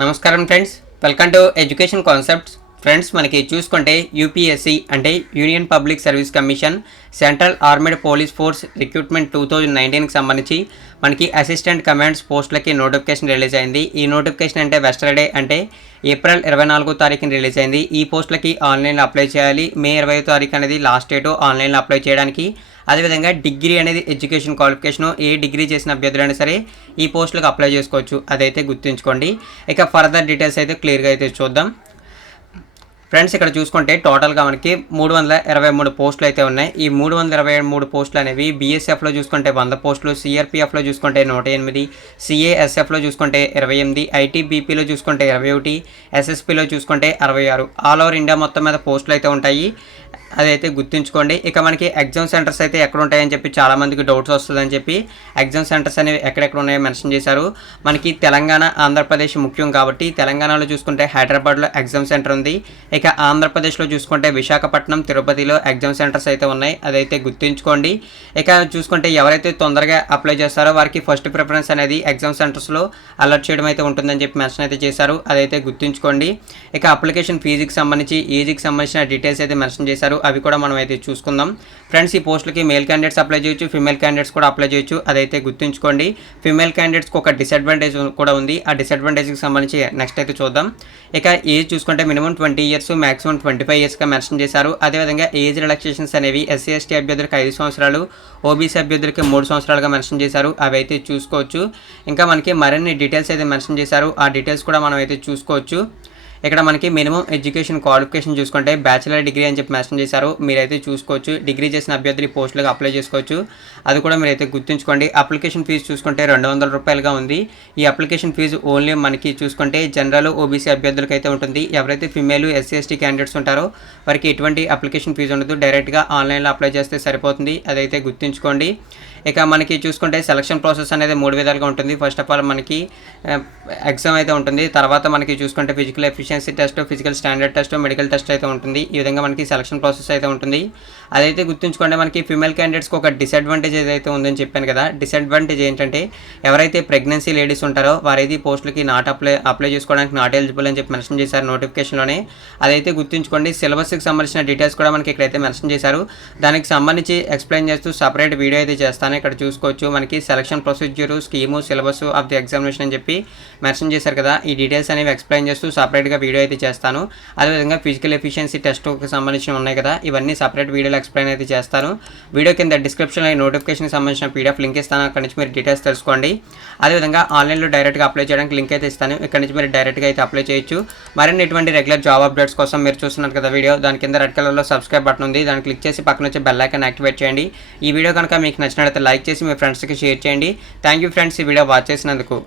నమస్కారం friends, welcome to education concepts. Friends, మనకి చూసుకుంటే యూపీఎస్సీ అంటే union public service commission central armed police force recruitment 2019కి సంబంధించి మనకి అసిస్టెంట్ కమాండ్స్ పోస్టులకి నోటిఫికేషన్ రిలీజ్ అయింది. ఈ నోటిఫికేషన్ అంటే వెస్టర్డే అంటే ఏప్రిల్ 24వ తారీఖున రిలీజ్ అయింది. ఈ పోస్టులకి ఆన్లైన్లో అప్లై చేయాలి. మే 20వ తారీఖు అనేది లాస్ట్ డేటు ఆన్లైన్లో అప్లై చేయడానికి. అదేవిధంగా డిగ్రీ అనేది ఎడ్యుకేషన్ క్వాలిఫికేషన్ ఏ డిగ్రీ చేసిన అభ్యర్థులైనా సరే ఈ పోస్టులకు అప్లై చేసుకోవచ్చు. అదైతే గుర్తుంచుకోండి. ఇక ఫర్దర్ డీటెయిల్స్ అయితే క్లియర్గా అయితే చూద్దాం. ఫ్రెండ్స్, ఇక్కడ చూసుకుంటే టోటల్గా మనకి 323 పోస్టులు అయితే ఉన్నాయి. ఈ 323 పోస్టులు అనేవి బీఎస్ఎఫ్లో చూసుకుంటే 100 పోస్టులు, సిఆర్పిఎఫ్లో చూసుకుంటే 108, సిఏఎస్ఎఫ్లో చూసుకుంటే 28, ఐటీబీపీలో చూసుకుంటే 21, ఎస్ఎస్పీలో చూసుకుంటే 66. ఆల్ ఓవర్ ఇండియా మొత్తం మీద పోస్టులు అయితే ఉంటాయి. అదైతే గుర్తుంచుకోండి. ఇక మనకి ఎగ్జామ్ సెంటర్స్ అయితే ఎక్కడ ఉంటాయని చెప్పి చాలామందికి డౌట్స్ వస్తుందని చెప్పి ఎగ్జామ్ సెంటర్స్ అనేవి ఎక్కడెక్కడ ఉన్నాయో మెన్షన్ చేశారు. మనకి తెలంగాణ, ఆంధ్రప్రదేశ్ ముఖ్యం కాబట్టి తెలంగాణలో చూసుకుంటే హైదరాబాద్లో ఎగ్జామ్ సెంటర్ ఉంది. ఇక ఆంధ్రప్రదేశ్లో చూసుకుంటే విశాఖపట్నం, తిరుపతిలో ఎగ్జామ్ సెంటర్స్ అయితే ఉన్నాయి. అదైతే గుర్తుంచుకోండి. ఇక చూసుకుంటే ఎవరైతే తొందరగా అప్లై చేస్తారో వారికి ఫస్ట్ ప్రిఫరెన్స్ అనేది ఎగ్జామ్ సెంటర్స్లో అలర్ట్ చేయడం అయితే ఉంటుందని చెప్పి మెన్షన్ అయితే చేశారు. అదైతే గుర్తుంచుకోండి. ఇక అప్లికేషన్ ఫీజుకి సంబంధించి, ఏజ్కి సంబంధించిన డీటెయిల్స్ అయితే మెన్షన్ చేశారు. అవి కూడా మనం అయితే చూసుకుందాం. ఫ్రెండ్స్, ఈ పోస్టులకి మేల్ క్యాండిడేట్స్ అప్లై చేయొచ్చు, ఫిమేల్ క్యాండిడేట్స్ కూడా అప్లై చేయొచ్చు. అదైతే గుర్తుంచుకోండి. ఫిమేల్ క్యాండిడేట్స్కి ఒక డిసడ్వాంటేజ్ కూడా ఉంది. ఆ డిసడ్వాంటేజ్కి సంబంధించి నెక్స్ట్ అయితే చూద్దాం. ఇక ఏజ్ చూసుకుంటే మినిమం 20 ఇయర్స్, మ్యాక్సిమం 25 ఇయర్స్గా మెన్షన్ చేశారు. అదేవిధంగా ఏజ్ రిలాక్సేషన్స్ అనేవి ఎస్సీ ఎస్టీ అభ్యర్థులకు 5 సంవత్సరాలు, ఓబీసీ అభ్యర్థులకి 3 సంవత్సరాలుగా మెన్షన్ చేశారు. అవి అయితే చూసుకోవచ్చు. ఇంకా మనకి మరిన్ని డీటెయిల్స్ అయితే మెన్షన్ చేశారు. ఆ డీటెయిల్స్ కూడా మనం అయితే చూసుకోవచ్చు. ఇక్కడ మనకి మినిమం ఎడ్యుకేషన్ క్వాలిఫికేషన్ చూసుకుంటే బ్యాచిలర్ డిగ్రీ అని చెప్పి మెన్షన్ చేశారు. మీరైతే చూసుకోవచ్చు. డిగ్రీ చేసిన అభ్యర్థులు పోస్టులకు అప్లై చేసుకోవచ్చు. అది కూడా మీరైతే గుర్తుంచుకోండి. అప్లికేషన్ ఫీజు చూసుకుంటే 200 రూపాయలుగా ఉంది. ఈ అప్లికేషన్ ఫీజు ఓన్లీ మనకి చూసుకుంటే జనరల్, ఓబీసీ అభ్యర్థులకు అయితే ఉంటుంది. ఎవరైతే ఫిమేల్, ఎస్సీ ఎస్టీ క్యాండిడేట్స్ ఉంటారో వారికి ఎటువంటి అప్లికేషన్ ఫీజు ఉండదు. డైరెక్ట్గా ఆన్లైన్లో అప్లై చేస్తే సరిపోతుంది. అదైతే గుర్తుంచుకోండి. ఇక మనకి చూసుకుంటే సెలక్షన్ ప్రాసెస్ అనేది 3 విధాలుగా ఉంటుంది. ఫస్ట్ ఆఫ్ ఆల్ మనకి ఎగ్జామ్ అయితే ఉంటుంది. తర్వాత మనకి చూసుకుంటే physical efficiency test, physical standard test, medical test అయితే ఉంటుంది. ఈ విధంగా మనకి సెలక్షన్ ప్రాసెస్ అయితే ఉంటుంది. అదైతే గుర్తుంచుకోండి. మనకి ఫిమేల్ క్యాండిడేట్స్కి ఒక డిసడ్వాంటేజ్ ఏదైతే ఉందని చెప్పాను కదా. డిసడ్వాంటేజ్ ఏంటంటే ఎవరైతే ప్రెగ్నెన్సీ లేడీస్ ఉంటారో వారైతే పోస్టులకి అప్లై చేసుకోవడానికి నాట్ ఎలిజిబుల్ అని చెప్పి మెన్షన్ చేశారు నోటిఫికేషన్లోనే. అదైతే గుర్తుంచుకోండి. సిలబస్కి సంబంధించిన డీటెయిల్స్ కూడా మనకి ఇక్కడైతే మెన్షన్ చేశారు. దానికి సంబంధించి ఎక్స్ప్లెయిన్ చేస్తూ సపరేట్ వీడియో అయితే చేస్తాను. ఇక్కడ చూసుకోవచ్చు. మనకి selection procedure, scheme, syllabus of the examination అని చెప్పి మెన్షన్ చేశారు కదా. ఈ డీటెయిల్స్ అనేవి ఎక్స్ప్లెయిన్ చేస్తూ సపరేట్గా వీడియో అయితే చేస్తాను. అదేవిధంగా ఫిజికల్ ఎఫిషియన్సీ టెస్ట్కి సంబంధించిన ఉన్నాయి కదా, ఇవన్నీ సపరేట్ వీడియోలో ఎక్స్ప్లెయిన్ అయితే చేస్తాను. వీడియో కింద డిస్క్రిప్షన్లో ఈ నోటిఫికేషన్కి సంబంధించిన పీడిఎఫ్ లింక్ ఇస్తాను. అక్కడ నుంచి మీరు డీటెయిల్స్ తెలుసుకోండి. అదేవిధంగా ఆన్లైన్లో డైరెక్ట్గా అప్లై చేయడానికి లింక్ అయితే ఇస్తాను. ఇక్కడ నుంచి మీరు డైరెక్ట్గా అయితే అప్లై చేయొచ్చు. మరిన్ని ఇటువంటి రెగ్యులర్ జాబ్ అప్డేట్స్ కోసం మీరు చూస్తున్నారు కదా వీడియో, దాని కింద రెడ్ కలర్లో సబ్స్క్రైబ్ బటన్ ఉంది. దాన్ని క్లిక్ చేసి పక్కన వచ్చే బెల్ ఐకాన్ యాక్టివేట్ చేయండి. ఈ వీడియో కనుక మీకు నచ్చినట్లయితే లైక్ చేసి మీ ఫ్రెండ్స్కి షేర్ చేయండి. థ్యాంక్ యూ ఫ్రెండ్స్, ఈ వీడియో వాచ్ చేసినందుకు.